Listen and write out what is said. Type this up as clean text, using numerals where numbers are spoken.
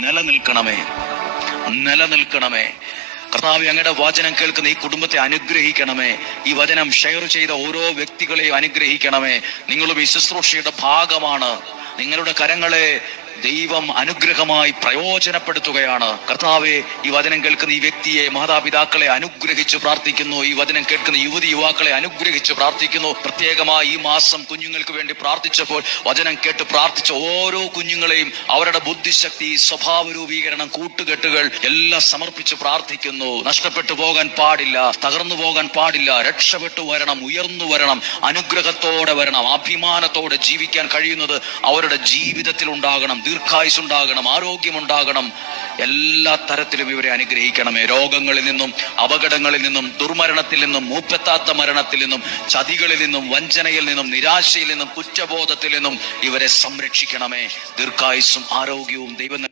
നിലനിൽക്കണമേ, നിലനിൽക്കണമേ. കർത്താവേ, അങ്ങയുടെ വചനം കേൾക്കുന്ന ഈ കുടുംബത്തെ അനുഗ്രഹിക്കണമേ. ഈ വചനം ഷെയർ ചെയ്ത ഓരോ വ്യക്തികളെയും അനുഗ്രഹിക്കണമേ. നിങ്ങളും ഈ ശുശ്രൂഷയുടെ ഭാഗമാണ്. നിങ്ങളുടെ കരങ്ങളെ ദൈവം അനുഗ്രഹമായി പ്രയോജനപ്പെടുത്തുകയാണ്. കർത്താവെ, ഈ വചനം കേൾക്കുന്ന ഈ വ്യക്തിയെ, മാതാപിതാക്കളെ അനുഗ്രഹിച്ച് പ്രാർത്ഥിക്കുന്നു. ഈ വചനം കേൾക്കുന്ന യുവതി യുവാക്കളെ അനുഗ്രഹിച്ച് പ്രാർത്ഥിക്കുന്നു. പ്രത്യേകമായി ഈ മാസം കുഞ്ഞുങ്ങൾക്ക് വേണ്ടി പ്രാർത്ഥിച്ചപ്പോൾ വചനം കേട്ട് പ്രാർത്ഥിച്ച ഓരോ കുഞ്ഞുങ്ങളെയും അവരുടെ ബുദ്ധിശക്തി, സ്വഭാവ രൂപീകരണം, കൂട്ടുകെട്ടുകൾ എല്ലാം സമർപ്പിച്ച് പ്രാർത്ഥിക്കുന്നു. നഷ്ടപ്പെട്ടു പോകാൻ പാടില്ല, തകർന്നു പോകാൻ പാടില്ല, രക്ഷപ്പെട്ടു വരണം, ഉയർന്നു വരണം, അനുഗ്രഹത്തോടെ വരണം, അഭിമാനത്തോടെ ജീവിക്കാൻ കഴിയുന്നത് അവരുടെ ജീവിതത്തിൽ ഉണ്ടാകണം. ദീർഘായുസ്സുണ്ടാകണം, ആരോഗ്യമുണ്ടാകണം. എല്ലാ തരത്തിലും ഇവരെ അനുഗ്രഹിക്കണമേ. രോഗങ്ങളിൽ നിന്നും, അപകടങ്ങളിൽ നിന്നും, ദുർമരണത്തിൽ നിന്നും, മൂപ്പെത്താത്ത മരണത്തിൽ നിന്നും, ചതികളിൽ നിന്നും, വഞ്ചനയിൽ നിന്നും, നിരാശയിൽ നിന്നും, കുറ്റബോധത്തിൽ നിന്നും ഇവരെ സംരക്ഷിക്കണമേ. ദീർഘായുസ്സും ആരോഗ്യവും ദൈവം